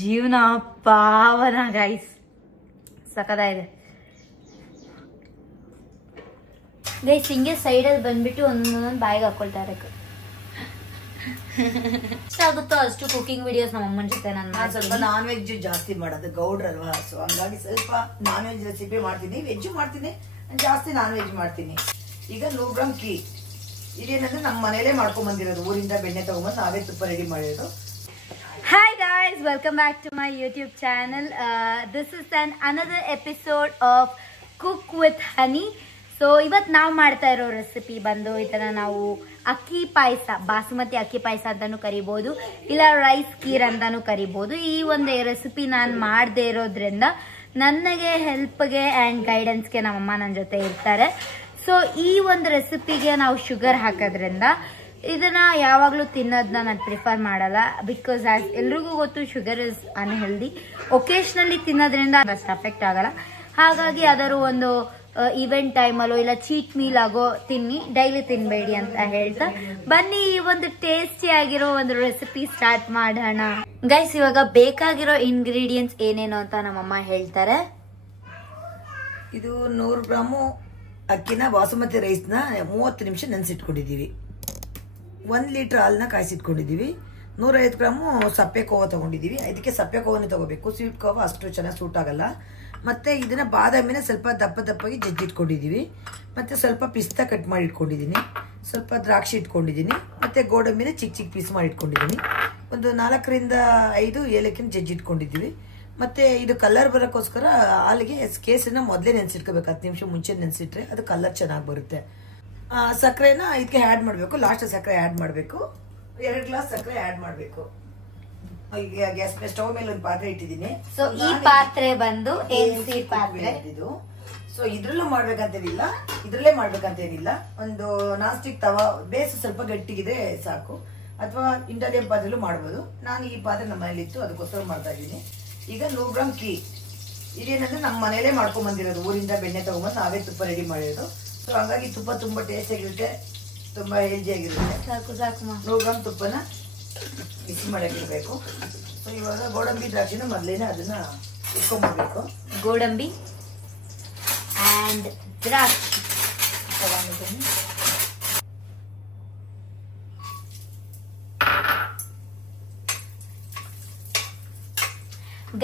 ಜೀವನ ಪಾವನ ಗೈಸ್, ಸಖತ್ತಾಗಿದೆ ಗೈಸ್. ಹಿಂಗೆ ಸೈಡಲ್ಲಿ ಬಂದ್ಬಿಟ್ಟು ಒಂದೊಂದೊಂದು ಬಾಯಿಗೆ ಹಾಕೊಳ್ತಾ ಇರಬೇಕು. ಎಷ್ಟಾಗುತ್ತೋ ಅಷ್ಟು ಕುಕಿಂಗ್ ವಿಡಿಯೋಸ್ ನಮ್ಮ ಅಮ್ಮನ ಜೊತೆ ನಾನು ಸ್ವಲ್ಪ ನಾನ್ ವೆಜ್ ಜಾಸ್ತಿ ಮಾಡೋದು, ಗೌಡ್ರಲ್ವಾ, ಸೊ ಹಂಗಾಗಿ ಸ್ವಲ್ಪ ನಾನ್ ವೆಜ್ ರೆಸಿಪಿ ಮಾಡ್ತೀನಿ. ವೆಜ್ ಮಾಡ್ತೀನಿ, ಜಾಸ್ತಿ ನಾನ್ ವೆಜ್ ಮಾಡ್ತೀನಿ. ಈಗ 100 ಗ್ರಾಮ್ ಕೀ ಇದೇನಂದ್ರೆ ನಮ್ಮ ಮನೇಲೆ ಮಾಡ್ಕೊಂಡ್ ಬಂದಿರೋದು, ಊರಿಂದ ಬೆಣ್ಣೆ ತಗೊಂಡ್ಬಂದು ನಾವೇ ತುಪ್ಪ ರೆಡಿ ಮಾಡಿರೋದು. Hi guys, welcome back to my YouTube channel. This is another episode of Cook with Honey. So ಇವತ್ತು ನಾವು ಮಾಡ್ತಾ ಇರೋ ರೆಸಿಪಿ ಬಂದು ಇದನ್ನ ನಾವು ಅಕ್ಕಿ ಪಾಯಸ, ಬಾಸುಮತಿ ಅಕ್ಕಿ ಪಾಯಸ ಅಂತಾನು ಕರಿಬಹುದು, ಇಲ್ಲ ರೈಸ್ ಕೀರ್ ಅಂತಾನು ಕರಿಬಹುದು. ಈ ಒಂದು ರೆಸಿಪಿ ನಾನು ಮಾಡದೇ ಇರೋದ್ರಿಂದ ನನಗೆ ಹೆಲ್ಪ್ಗೆ ಆ್ಯಂಡ್ ಗೈಡೆನ್ಸ್ಗೆ ನಮ್ಮಮ್ಮ ನನ್ನ ಜೊತೆ ಇರ್ತಾರೆ. ಸೊ ಈ ಒಂದು ರೆಸಿಪಿಗೆ ನಾವು ಶುಗರ್ ಹಾಕೋದ್ರಿಂದ ಇದನ್ನ ಯಾವಾಗಲೂ ತಿನ್ನೋದನ್ನ ನಾನು ಪ್ರಿಫರ್ ಮಾಡಲ್ಲ. ಬಿಕಾಸ್ ಆಸ್ ಎಲ್ರಿಗೂ ಗೊತ್ತು ಶುಗರ್ ಇಸ್ ಅನ್ಹೆಲ್ದಿ. ಒಕೇಶನಲಿ ತಿನ್ನೋದ್ರಿಂದ ಅಷ್ಟು ಅಫೆಕ್ಟ್ ಆಗಲ್ಲ. ಹಾಗಾಗಿ ಅದರ ಒಂದು ಈವೆಂಟ್ ಟೈಮಲ್ಲೋ ಇಲ್ಲ ಚೀಟ್ ಮೀಲ್ ಆಗೋ ತಿನ್ನಿ, ಡೈಲಿ ತಿನ್ಬೇಡಿ ಅಂತ ಹೇಳ್ತಾ ಬನ್ನಿ ಈ ಒಂದು ಟೇಸ್ಟಿ ಆಗಿರೋ ಒಂದು ರೆಸಿಪಿ ಸ್ಟಾರ್ಟ್ ಮಾಡೋಣ ಗೈಸ್. ಇವಾಗ ಬೇಕಾಗಿರೋ ಇಂಗ್ರೀಡಿಯೆಂಟ್ಸ್ ಏನೇನು ಅಂತ ನಮ್ಮಮ್ಮ ಹೇಳ್ತಾರೆ. ಇದು 100 ಗ್ರಾಮು ಅಕ್ಕಿನ ಬಾಸುಮತಿ ರೈಸ್ನ 30 ನಿಮಿಷ ನೆನೆಸಿಟ್ಕೊಂಡಿದ್ದೀವಿ. 1 ಲೀಟರ್ ಹಾಲನ್ನ ಕಾಯಿಸಿಟ್ಕೊಂಡಿದ್ದೀವಿ. 150 ಗ್ರಾಮು ಸಪ್ಪೆ ಕೋವ ತಗೊಂಡಿದ್ದೀವಿ. ಇದಕ್ಕೆ ಸಪ್ಪೆ ಕೋವನೇ ತಗೋಬೇಕು, ಸ್ವೀಟ್ ಕೋವ ಅಷ್ಟು ಚೆನ್ನಾಗಿ ಸೂಟ್ ಆಗಲ್ಲ. ಮತ್ತೆ ಇದನ್ನ ಬಾದಾಮಿನ ಸ್ವಲ್ಪ ದಪ್ಪ ದಪ್ಪಾಗಿ ಜಜ್ಜಿಟ್ಕೊಂಡಿದ್ದೀವಿ. ಮತ್ತೆ ಸ್ವಲ್ಪ ಪಿಸ್ತಾ ಕಟ್ ಮಾಡಿ ಇಟ್ಕೊಂಡಿದ್ದೀನಿ, ಸ್ವಲ್ಪ ದ್ರಾಕ್ಷಿ ಇಟ್ಕೊಂಡಿದ್ದೀನಿ, ಮತ್ತೆ ಗೋಡಂಬಿನ ಚಿಕ್ಕ ಚಿಕ್ಕ ಪೀಸ್ ಮಾಡಿ ಇಟ್ಕೊಂಡಿದ್ದೀನಿ. ಒಂದು 4 ರಿಂದ 5 ಏಲಕ್ಕಿನ ಜಜ್ಜಿಟ್ಕೊಂಡಿದ್ದೀವಿ. ಮತ್ತೆ ಇದು ಕಲರ್ ಬರೋಕ್ಕೋಸ್ಕರ ಹಾಲಿಗೆ ಕೇಸರಿನ ಮೊದಲೇ ನೆನೆಸಿಟ್ಕೋಬೇಕು. 10 ನಿಮಿಷ ಮುಂಚೆ ನೆನೆಸಿಟ್ರೆ ಅದು ಕಲರ್ ಚೆನ್ನಾಗಿ ಬರುತ್ತೆ. ಸಕ್ಕರೆನ ಇದಕ್ಕೆ ಆ್ಯಡ್ ಮಾಡಬೇಕು, ಲಾಸ್ಟ್ ಸಕ್ಕರೆ ಆ್ಯಡ್ ಮಾಡಬೇಕು. 2 ಗ್ಲಾಸ್ ಸಕ್ಕರೆ ಆ್ಯಡ್ ಮಾಡಬೇಕು. ಈಗ ಗ್ಯಾಸ್ ಸ್ಟವ್ ಮೇಲೆ ಒಂದು ಪಾತ್ರೆ ಇಟ್ಟಿದ್ದೀನಿ. ಸೊ ಈ ಪಾತ್ರೆ ಬಂದು ಪಾತ್ರೆ ಇದು. ಸೊ ಇದ್ರಲ್ಲೂ ಮಾಡ್ಬೇಕಂತೇನಿಲ್ಲ, ಇದ್ರಲ್ಲೇ ಮಾಡ್ಬೇಕಂತೇನಿಲ್ಲ. ಒಂದು ನಾನ್ ಸ್ಟಿಕ್ ತವಾ, ಬೇಸ್ ಸ್ವಲ್ಪ ಗಟ್ಟಿಗಿದೆ ಸಾಕು, ಅಥವಾ ಇಂಡಾಲಿಯಂ ಪಾತ್ರೆಲ್ಲೂ ಮಾಡ್ಬೋದು. ನಾನು ಈ ಪಾತ್ರೆ ನಮ್ಮ ಮನೇಲಿ ಇತ್ತು, ಅದಕ್ಕೋಸ್ಕರ ಮಾಡ್ತಾ ಇದ್ದೀನಿ. ಈಗ 100 ಗ್ರಾಮ್ ಕೀ ಇದೇನಂದ್ರೆ ನಮ್ಮ ಮನೇಲೆ ಮಾಡ್ಕೊಂಡ್ ಬಂದಿರೋದು, ಊರಿಂದ ಬೆಣ್ಣೆ ತಗೊಂಡ್ಬಂದು ನಾವೇ ತುಪ್ಪ ರೆಡಿ ಮಾಡಿರೋದು. ಸೊ ಹಂಗಾಗಿ ತುಪ್ಪ ತುಂಬಾ ಟೇಸ್ಟ್ ಆಗಿರುತ್ತೆ, ತುಂಬಾ ಹೆಲ್ದಿ ಆಗಿರುತ್ತೆ. 100 ಗ್ರಾಮ್ ತುಪ್ಪನ ಬಿಸಿ ಮಾಡಕ್ಕಿರ್ಬೇಕು. ಸೊ ಇವಾಗ ಗೋಡಂಬಿ ದ್ರಾಕ್ಷಿನ ಮೊದಲೇನೆ ಅದನ್ನ ಇಟ್ಕೊಂಡ್ಬರ್ಬೇಕು. ಗೋಡಂಬಿ ಅಂಡ್ ದ್ರಾಕ್ಷಿ ತಗೊಂಡಿದ್ದೀನಿ.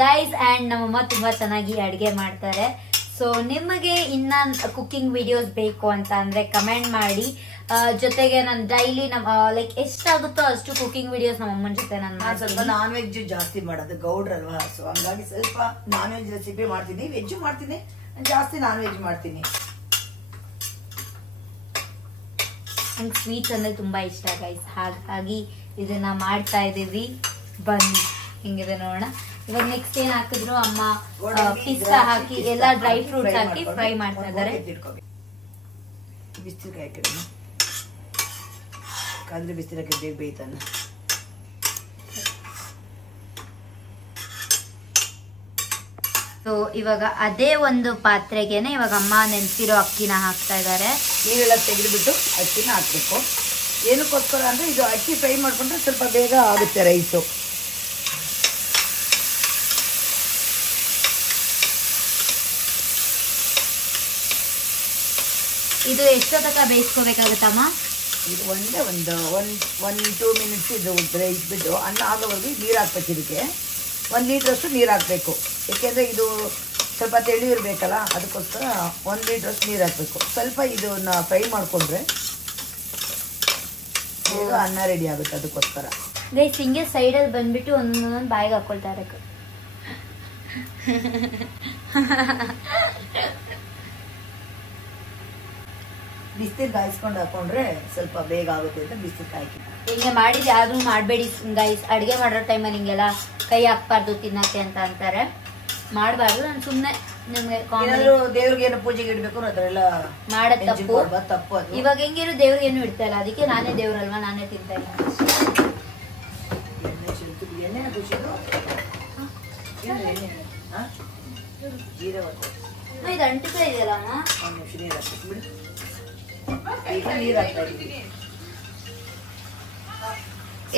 ಗೈಸ್ ಅಂಡ್ ನಮ್ಮಮ್ಮ ತುಂಬಾ ಚೆನ್ನಾಗಿ ಅಡುಗೆ ಮಾಡ್ತಾರೆ. ಸೊ ನಿಮಗೆ ಇನ್ನ ಕುಕಿಂಗ್ ವಿಡಿಯೋಸ್ ಬೇಕು ಅಂತ ಅಂದ್ರೆ ಕಮೆಂಟ್ ಮಾಡಿ. ಜೊತೆಗೆ ನಾನು ಡೈಲಿ ಲೈಕ್ ಎಷ್ಟಾಗುತ್ತೋ ಅಷ್ಟು ಕುಕಿಂಗ್ ವಿಡಿಯೋಸ್ ನಮ್ಮ ಅಮ್ಮನ ಜೊತೆ ನಾನು ಸ್ವಲ್ಪ ನಾನ್ ವೆಜ್ ಜಾಸ್ತಿ ಮಾಡೋದು, ಗೌಡ್ರಲ್ವಾ, ಸೊ ಹಂಗಾಗಿ ಸ್ವಲ್ಪ ನಾನ್ ವೆಜ್ ರೆಸಿಪಿ ಮಾಡ್ತೀನಿ. ವೆಜ್ ಮಾಡ್ತೀನಿ, ಜಾಸ್ತಿ ನಾನ್ ವೆಜ್ ಮಾಡ್ತೀನಿ. ನಂಗೆ ಸ್ವೀಟ್ಸ್ ಅಂದ್ರೆ ತುಂಬಾ ಇಷ್ಟ ಗೈಸ್, ಹಾಗಾಗಿ ಇದನ್ನ ಮಾಡ್ತಾ ಇದೀವಿ. ಬನ್ನಿ ಹಿಂಗಿದೆ ನೋಡೋಣ. ಇವಾಗ ನೆಕ್ಸ್ಟ್ ಏನ್ ಹಾಕಿದ್ರು ಅಮ್ಮ ಪಿಸ್ತಾ ಹಾಕಿ ಎಲ್ಲ ಡ್ರೈ ಫ್ರೂಟ್ಸ್ ಹಾಕಿ ಫ್ರೈ ಮಾಡ್ತಾ ಇದಾರೆ. ಬಿಸಿನೀರು ಹಾಕಿದ್ರು, ಕಾದ್ರೆ ಬಿಸಿನೀರು ಹಾಕಿ ಬೇಗ ಬೇಯ್ತಾನೆ. ಸೊ ಇವಾಗ ಅದೇ ಒಂದು ಪಾತ್ರೆಗೆನೆ ಇವಾಗ ಅಮ್ಮ ನೆನೆಸಿರೋ ಅಕ್ಕಿನ ಹಾಕ್ತಾ ಇದಾರೆ. ನೀರೆಲ್ಲ ತೆಗೆದುಬಿಟ್ಟು ಅಕ್ಕಿನ ಹಾಕ್ಬೇಕು. ಏನಕ್ಕೋಸ್ಕರ ಅಂದ್ರೆ ಇದು ಅಕ್ಕಿ ಫ್ರೈ ಮಾಡ್ಕೊಂಡ್ರೆ ಸ್ವಲ್ಪ ಬೇಗ ಆಗುತ್ತೆ ರೈಸು. ಇದು ಎಷ್ಟೊತ್ತಕ ಬೇಯಿಸ್ಕೋಬೇಕಾಗುತ್ತಮ್ಮ? ಇದು ಒಂದೇ ಒಂದು 1-2 ಮಿನಿಟ್ಸ್ ಇದು ಬೇಯಿಸ್ಬಿಟ್ಟು ಅನ್ನ ಆಗೋವರೆಗೂ ನೀರು ಹಾಕ್ಬೇಕು. ಇದಕ್ಕೆ 1 ಲೀಟ್ರ್ ಅಷ್ಟು ನೀರು ಹಾಕಬೇಕು. ಏಕೆಂದರೆ ಇದು ಸ್ವಲ್ಪ ತೆಳು ಇರಬೇಕಲ್ಲ, ಅದಕ್ಕೋಸ್ಕರ 1 ಲೀಟ್ರ್ ಅಷ್ಟು ನೀರು ಹಾಕಬೇಕು. ಸ್ವಲ್ಪ ಇದನ್ನ ಫ್ರೈ ಮಾಡಿಕೊಂಡ್ರೆ ಬೇಗ ಅನ್ನ ರೆಡಿ ಆಗುತ್ತೆ, ಅದಕ್ಕೋಸ್ಕರ. ಗೈಸ್ ಹಿಂಗೆ ಸೈಡಲ್ಲಿ ಬಂದ್ಬಿಟ್ಟು ಒಂದೊಂದೊಂದು ಬಾಯಿಗೆ ಹಾಕೊಳ್ತಾ ಇರಬೇಕು. ಬಿಸಿನೀರು ಕಾಯಿಸ್ಕೊಂಡು ಹಾಕೊಂಡ್ರೆ ಸ್ವಲ್ಪ ಬೇಗ ಆಗುತ್ತೆ ಅಂತ ಬಿಸಿನೀರು ಹಾಕಿ. ಹಿಂಗೆ ಮಾಡಿದ್ರೆ ಯಾರು ಮಾಡಬೇಡಿ ಗೈಸ್. ಅಡುಗೆ ಮಾಡೋ ಟೈಮಲ್ಲಿ ಹಿಂಗೆಲ್ಲ ಕೈ ಹಾಕ್ಬಾರ್ದು ತಿನ್ನಕ್ಕೆ ಅಂತ ಅಂತಾರೆ, ಮಾಡಬಾರ್ದು. ನಾನು ಸುಮ್ಮನೆ ನಿಮ್ಗೆ ದೇವ್ರಿಗೆ ಏನು ಪೂಜೆಗೆ ಇಡ್ಬೇಕು ಅದೆಲ್ಲ ಮಾಡೋದು ತಪ್ಪು. ಇವಾಗ ಹೆಂಗಿರೋ ದೇವ್ರಿಗೆ ಏನು ಇಡ್ತಾ ಇಲ್ಲ, ಅದಕ್ಕೆ ನಾನೇ ದೇವ್ರಲ್ವಾ, ನಾನೇ ತಿಂತಾ ಇಲ್ಲ. ಎಣ್ಣೆ ಖುಷಿದು ಇದು ಅಂಟಿಸ್ತಾ ಇದೆಯಲ್ಲ ಅಮ್ಮ. 1 ನಿಮಿಷ ನೀರು ಹಾಕ್ಬಿಡಿ. ಈಗ ನೀರು ಹಾಕ್ತಾ ಇದ್ದೀವಿ.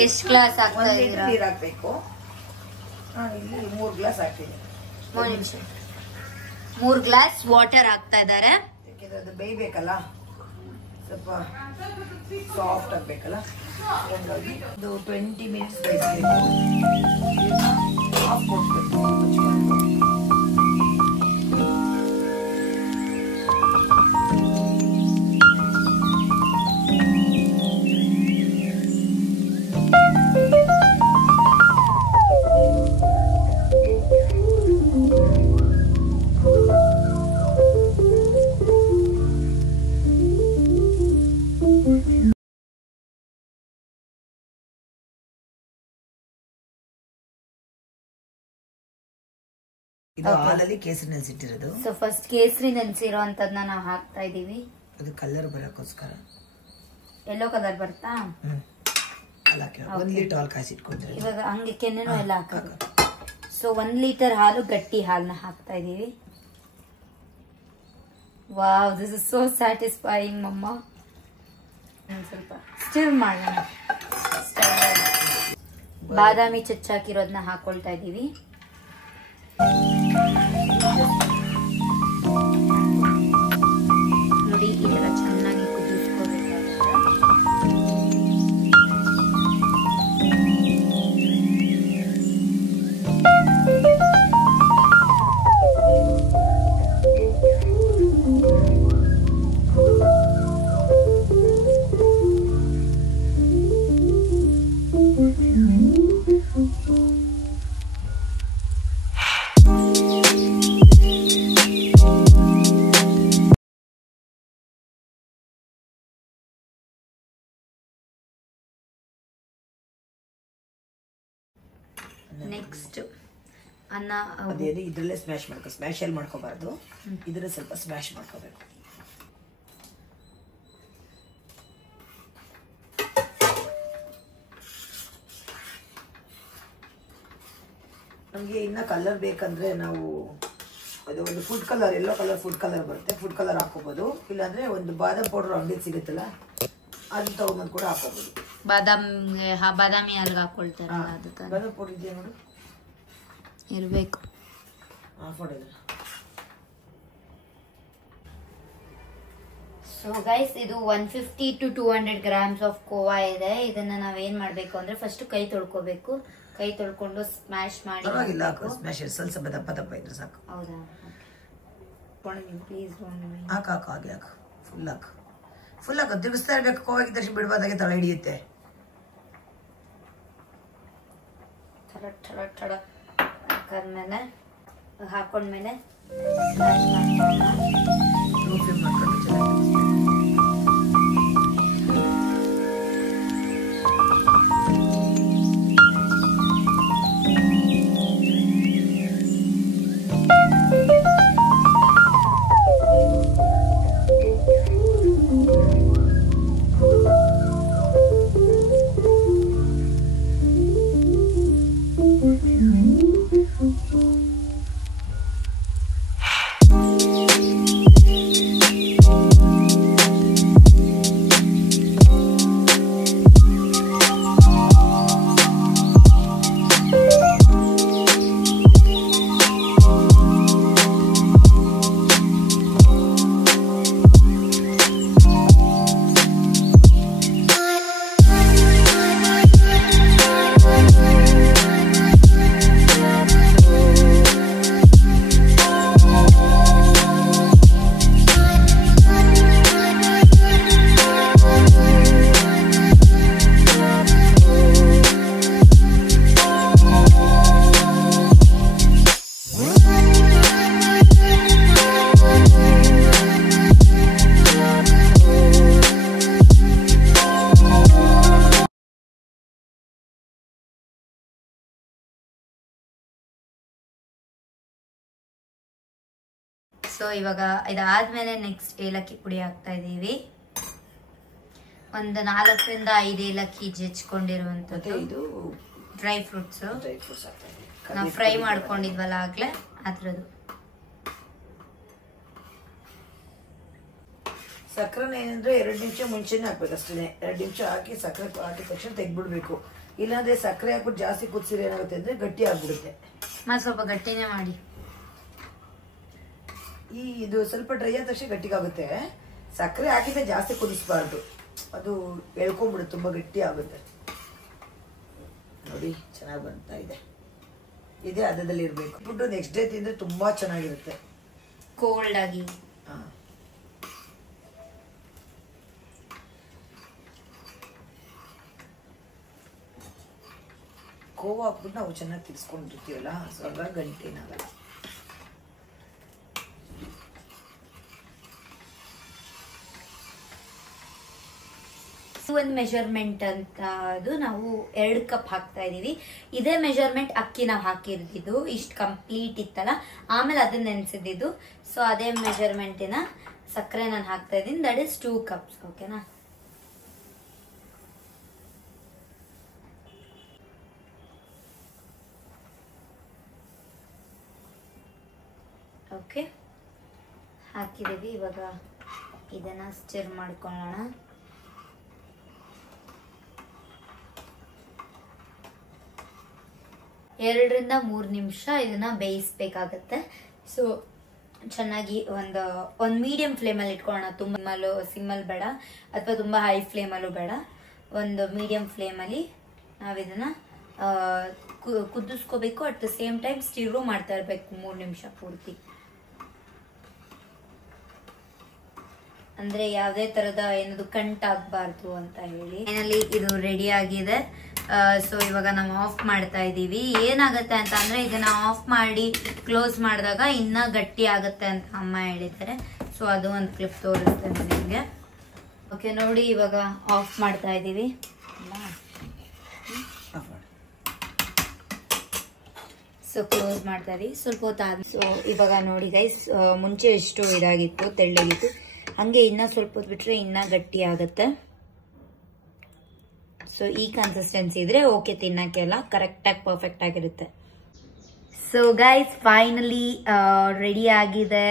ಎಷ್ಟು ಗ್ಲಾಸ್ ಹಾಕ್ತಾ ಇದ್ದೀರಾ? ನೀರು ಹಾಕ್ಬೇಕು. ಇಲ್ಲಿ 3 ಗ್ಲಾಸ್ ಹಾಕ್ತೀನಿ. 3 ಗ್ಲಾಸ್ ವಾಟರ್ ಹಾಕ್ತಾ ಇದ್ದಾರೆ. ಯಾಕೆಂದ್ರೆ ಅದು ಬೇಯಬೇಕಲ್ಲ, ಸ್ವಲ್ಪ ಸಾಫ್ಟ್ ಆಗಬೇಕಲ್ಲ, ಹಾಗಾಗಿ ಒಂದು 20 ಮಿನಿಟ್ಸ್ ಬೇಯಿಸಬೇಕು. ಆಫ್ ಕೊಡ್ಬೇಕು. ಇದು ಹಾಲಲ್ಲಿ ಕೇಸರಿ ನೆನೆಸಿಟ್ಟಿರೋದು. ಸೊ ಫಸ್ಟ್ ಕೇಸರಿ ನೆನೆಸಿರೋಂಥದ್ನ ನಾವು ಹಾಕ್ತಾ ಇದೀವಿ. ಅದು ಕಲರ್ ಬರೋಕ್ಕೋಸ್ಕರ. ಎಲ್ಲೋ ಕಲರ್ ಬರ್ತಾ? ಹಾಲು ಹಾಕಿ 1 ಲೀಟರ್ ಹಾಲು ಕಾಯಿಸಿಟ್ಕೊಂಡ್ರೆ ಇವಾಗ ಹಂಗೆ ಕೆನೆನೂ ಎಲ್ಲ ಹಾಕೋದು. ಸೊ 1 ಲೀಟರ್ ಹಾಲು, ಗಟ್ಟಿ ಹಾಲನ್ನ ಹಾಕ್ತಾ ಇದೀವಿ. Wow, this is so satisfying ಮಮ್ಮ. ಸ್ವಲ್ಪ ಸ್ಟಿರ್ ಮಾಡೋಣ. ಬಾದಾಮಿ ಚಚ್ಚಾಕಿರೋದನ್ನ ಹಾಕೊಳ್ತಾ ಇದೀವಿ. ನೋಡಿ, ಈ ತರ ಚೆನ್ನಾಗಿ ಕುದಿಸ್ಕೋಬೇಕಾಗುತ್ತೆ. ನೆಕ್ಸ್ಟ್ ಅನ್ನ ಅದೇನು ಇದ್ರಲ್ಲೇ ಸ್ಮ್ಯಾಶ್ ಮಾಡ್ಕೊ. ಸ್ಮ್ಯಾಶಲ್ಲಿ ಮಾಡ್ಕೋಬಾರ್ದು, ಇದ್ರಲ್ಲಿ ಸ್ವಲ್ಪ ಸ್ಮ್ಯಾಶ್ ಮಾಡ್ಕೋಬೇಕು. ನಮಗೆ ಇನ್ನ ಕಲರ್ ಬೇಕಂದ್ರೆ ನಾವು ಅದು ಒಂದು food colour, yellow colour food colour ಬರುತ್ತೆ, ಫುಡ್ ಕಲರ್ ಹಾಕೋಬಹುದು. ಇಲ್ಲಾಂದ್ರೆ ಒಂದು ಬಾದಾಮ್ ಪೌಡರ್ ಅಂಗಡಿ ಸಿಗುತ್ತಲ್ಲ, ಅದನ್ನ ತಗೊಂಬಂದು ಕೂಡ ಹಾಕೋಬಹುದು. ಬಾದಾಮಿ ಹಾಲ್ಗೆ ಹಾಕೊಳ್ತಾರಲ್ಲ, ಅದು ಬಾದಾಮ್ ಪೌಡರ್ ಇದೆಯಾ ನೋಡು, ಇರಬೇಕು. ಸೊ ಗೈಸ್, ಇದು 150 to 200 ಗ್ರಾಮ್ಸ್ ಆಫ್ ಕೋವಾ ಇದೆ. ಇದನ್ನ ನಾವೇನ್ ಮಾಡ್ಬೇಕು ಅಂದ್ರೆ ಫಸ್ಟ್ ಕೈ ತೊಳ್ಕೋಬೇಕು. ಕೈ ತೊಳ್ಕೊಂಡು ಸ್ಮ್ಯಾಶ್ ಮಾಡಿ. ಸ್ವಲ್ಪ ದಪ್ಪ ದಪ್ಪ ಇದ್ರೆ ಸಾಕು. ಹೌದಾ? ಪ್ಲೀಸ್ ಹಾಕು ಹಾಗೆ ಹಾಕು. ಫುಲ್ ಹಾಕು ತಿರುಗಿಸ್ತಾ ಇರ್ಬೇಕು. ಕೋವಾಗಿದ್ದ ತಕ್ಷಣ ಬಿಡಬಾರ್ದಾಗೆ ತಳ ಹಿಡಿಯುತ್ತೆ. ಹಾಕಾದ್ಮೇಲೆ ಹಾಕೊಂಡ್ಮೇಲೆ ಸೊ ಇವಾಗ ಇದಾದ್ಮೇಲೆ ನೆಕ್ಸ್ಟ್ ಏಲಕ್ಕಿ ಪುಡಿ ಹಾಕ್ತಾ ಇದೀವಿ. ಒಂದು 4 ರಿಂದ 5 ಏಲಕ್ಕಿ ಜಜ್ಕೊಂಡಿರುವಂತದ್ದು. ಇದು ಡ್ರೈ ಫ್ರೂಟ್ಸ್ ನಾವು ಫ್ರೈ ಮಾಡ್ಕೊಂಡಿದ್ವಲ್ಲ ಆಗ್ಲೇ, ಅದ್ರದ್ದು. ಸಕ್ಕರೆ ಏನಂದ್ರೆ 2 ನಿಮಿಷ ಮುಂಚೆನೆ ಹಾಕ್ಬೇಕು ಅಷ್ಟೇ. 2 ನಿಮಿಷ ಹಾಕಿ ಸಕ್ಕರೆ ಹಾಕಿದ ತಕ್ಷಣ ತೆಗ್ಬಿಡ್ಬೇಕು. ಇಲ್ಲಾಂದ್ರೆ ಸಕ್ಕರೆ ಹಾಕ್ಬಿಟ್ಟು ಜಾಸ್ತಿ ಕುದಿಸಿದ್ರೆ ಏನಾಗುತ್ತೆ ಅಂದ್ರೆ ಗಟ್ಟಿ ಆಗ್ಬಿಡುತ್ತೆ. ಸ್ವಲ್ಪ ಗಟ್ಟಿನೇ ಮಾಡಿ. ಇದು ಸ್ವಲ್ಪ ಡ್ರೈ ಆದ ತಕ್ಷಣ ಗಟ್ಟಿಗಾಗುತ್ತೆ. ಸಕ್ಕರೆ ಹಾಕಿದ್ರೆ ಜಾಸ್ತಿ ಕುದಿಸಬಾರ್ದು, ಅದು ಎಳ್ಕೊಂಡ್ಬಿಡುತ್ತೆ, ತುಂಬಾ ಗಟ್ಟಿ ಆಗುತ್ತೆ. ನೋಡಿ ಚೆನ್ನಾಗಿ ಬರ್ತಾ ಇದೆ. ಇದೇ ಹದದಲ್ಲಿ ಇರ್ಬೇಕು. ಫುಡ್ ನೆಕ್ಸ್ಟ್ ಡೇ ತಿಂದ್ರೆ ತುಂಬಾ ಚೆನ್ನಾಗಿರುತ್ತೆ ಕೋಲ್ಡ್ ಆಗಿ. ಕೋವಾ ಹಾಕ್ಬಿಟ್ಟು ನಾವು ಚೆನ್ನಾಗಿ ತಿರ್ಸ್ಕೊಂಡಿರ್ತೀವಲ್ಲ, ಸೊ ಹಾಗಾಗಿ ಗಂಟೇನಾಗಲ್ಲ. ಒಂದು ಮೆಜರ್ಮೆಂಟ್ ಅಂತ ಅದು ನಾವು 2 ಕಪ್ ಹಾಕ್ತಾ ಇದೀವಿ. ಇದೇ ಮೆಜರ್ಮೆಂಟ್ ಅಕ್ಕಿ ನಾವು ಹಾಕಿರ್ತಿದ್ದು, ಇಷ್ಟು ಕಂಪ್ಲೀಟ್ ಇತ್ತಲ್ಲ, ಆಮೇಲೆ ಅದನ್ನ ನೆನ್ಸಿದ್ದು. ಸೊ ಅದೇ ಮೆಜರ್ಮೆಂಟಿನ ಸಕ್ಕರೆ ನಾನು ಹಾಕ್ತಾ ಇದ್ದೀನಿ. That is 2 cups. ಓಕೆನಾ? ಓಕೆ, ಹಾಕಿದ್ದೀವಿ. ಇವಾಗ ಇದನ್ನ ಸ್ಟಿರ್ ಮಾಡ್ಕೊಳ್ಳೋಣ. ಎರಡರಿಂದ 3 ನಿಮಿಷ ಇದನ್ನ ಬೇಯಿಸ್ಬೇಕಾಗತ್ತೆ. ಸೊ ಚೆನ್ನಾಗಿ ಒಂದು ಮೀಡಿಯಂ ಫ್ಲೇಮಲ್ಲಿ ಇಟ್ಕೊಳ್ಳೋಣ. ತುಂಬ ಸಿಮ್ಮಲ್ಲಿ ಬೇಡ ಅಥವಾ ತುಂಬ ಹೈ ಫ್ಲೇಮಲ್ಲೂ ಬೇಡ. ಒಂದು ಮೀಡಿಯಂ ಫ್ಲೇಮಲ್ಲಿ ನಾವಿದನ್ನ ಕುದಿಸ್ಕೋಬೇಕು. ಅಟ್ ದ ಸೇಮ್ ಟೈಮ್ ಸ್ಟಿರು ಮಾಡ್ತಾ ಇರಬೇಕು 3 ನಿಮಿಷ ಪೂರ್ತಿ. ಅಂದ್ರೆ ಯಾವುದೇ ತರದ ಏನದು ಕಂಟಾಗಬಾರ್ದು ಅಂತ ಹೇಳಿ. ಫೈನಲಿ ಇದು ರೆಡಿ ಆಗಿದೆ. ಸೊ ಇವಾಗ ನಾವು ಆಫ್ ಮಾಡ್ತಾ ಇದೀವಿ. ಏನಾಗುತ್ತೆ ಅಂತ ಅಂದ್ರೆ ಇದನ್ನ ಆಫ್ ಮಾಡಿ ಕ್ಲೋಸ್ ಮಾಡಿದಾಗ ಇನ್ನ ಗಟ್ಟಿ ಆಗುತ್ತೆ ಅಂತ ಅಮ್ಮ ಹೇಳಿದ್ದಾರೆ. ಸೊ ಅದು ಒಂದು ಕ್ಲಿಪ್ ತೋರಿಸ್ತೇನೆ ನಿಮಗೆ. ಓಕೆ ನೋಡಿ, ಇವಾಗ ಆಫ್ ಮಾಡ್ತಾ ಇದೀವಿ. ಸೊ ಕ್ಲೋಸ್ ಮಾಡ್ತಾ ಇದೀವಿ. ಸ್ವಲ್ಪ ಹೊತ್ತು ಸೊ ಇವಾಗ ನೋಡಿ ಗೈಸ್, ಮುಂಚೆ ಎಷ್ಟು ಇದಾಗಿತ್ತು, ತೆಳ್ಳಗಿತ್ತು, ಹಂಗೆ ಇನ್ನ ಸ್ವಲ್ಪ ಹೊತ್ತು ಬಿಟ್ರೆ ಇನ್ನ ಗಟ್ಟಿ ಆಗುತ್ತೆ. ಸೊ ಈ ಕನ್ಸಿಸ್ಟೆನ್ಸಿ ಇದ್ರೆ ಓಕೆ, ತಿನ್ನಕ್ಕೆಲ್ಲ ಕರೆಕ್ಟಾಗಿ ಪರ್ಫೆಕ್ಟ್ ಆಗಿರುತ್ತೆ. ಸೊ ಗೈಸ್ ಫೈನಲಿ ರೆಡಿ ಆಗಿದೆ.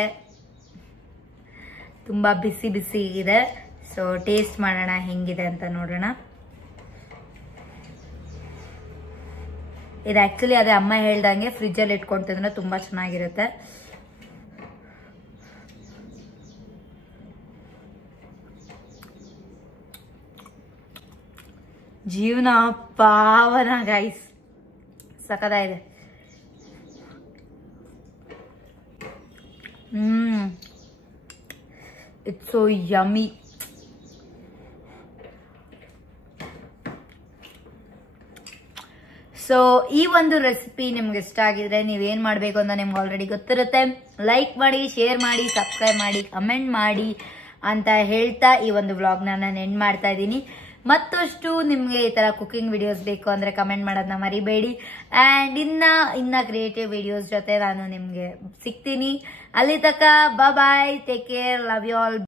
ತುಂಬಾ ಬಿಸಿ ಬಿಸಿ ಇದೆ. ಸೊ ಟೇಸ್ಟ್ ಮಾಡೋಣ ಹೆಂಗಿದೆ ಅಂತ ನೋಡೋಣ. ಇದು ಆಕ್ಚುಲಿ ಅದೇ ಅಮ್ಮ ಹೇಳ್ದಂಗೆ ಫ್ರಿಜ್ಜಲ್ಲಿ ಇಟ್ಕೊಂಡು ತಿಂದ್ರೆ ತುಂಬಾ ಚೆನ್ನಾಗಿರುತ್ತೆ. ಜೀವನ ಪಾವನ ಗೈಸ್, ಸಖತ್ತಾಗಿದೆ. It's so yummy. ಸೊ ಈ ಒಂದು ರೆಸಿಪಿ ನಿಮ್ಗೆ ಇಷ್ಟ ಆಗಿದ್ರೆ ನೀವೇನ್ ಮಾಡ್ಬೇಕು ಅಂತ ನಿಮ್ಗೆ ಆಲ್ರೆಡಿ ಗೊತ್ತಿರುತ್ತೆ. ಲೈಕ್ ಮಾಡಿ, ಶೇರ್ ಮಾಡಿ, ಸಬ್ಸ್ಕ್ರೈಬ್ ಮಾಡಿ, ಕಮೆಂಟ್ ಮಾಡಿ ಅಂತ ಹೇಳ್ತಾ ಈ ಒಂದು ವ್ಲಾಗ್ನ ನಾನು ಎಂಡ್ ಮಾಡ್ತಾ ಇದ್ದೀನಿ. ಮತ್ತಷ್ಟು ನಿಮ್ಗೆ ಈ ತರ ಕುಕಿಂಗ್ ವಿಡಿಯೋಸ್ ಬೇಕು ಅಂದ್ರೆ ಕಮೆಂಟ್ ಮಾಡೋದನ್ನ ಮರಿಬೇಡಿ. ಅಂಡ್ ಇನ್ನ ಕ್ರಿಯೇಟಿವ್ ವಿಡಿಯೋಸ್ ಜೊತೆ ನಾನು ನಿಮ್ಗೆ ಸಿಗ್ತೀನಿ. ಅಲ್ಲಿ ತನಕ bye, take care, love you all.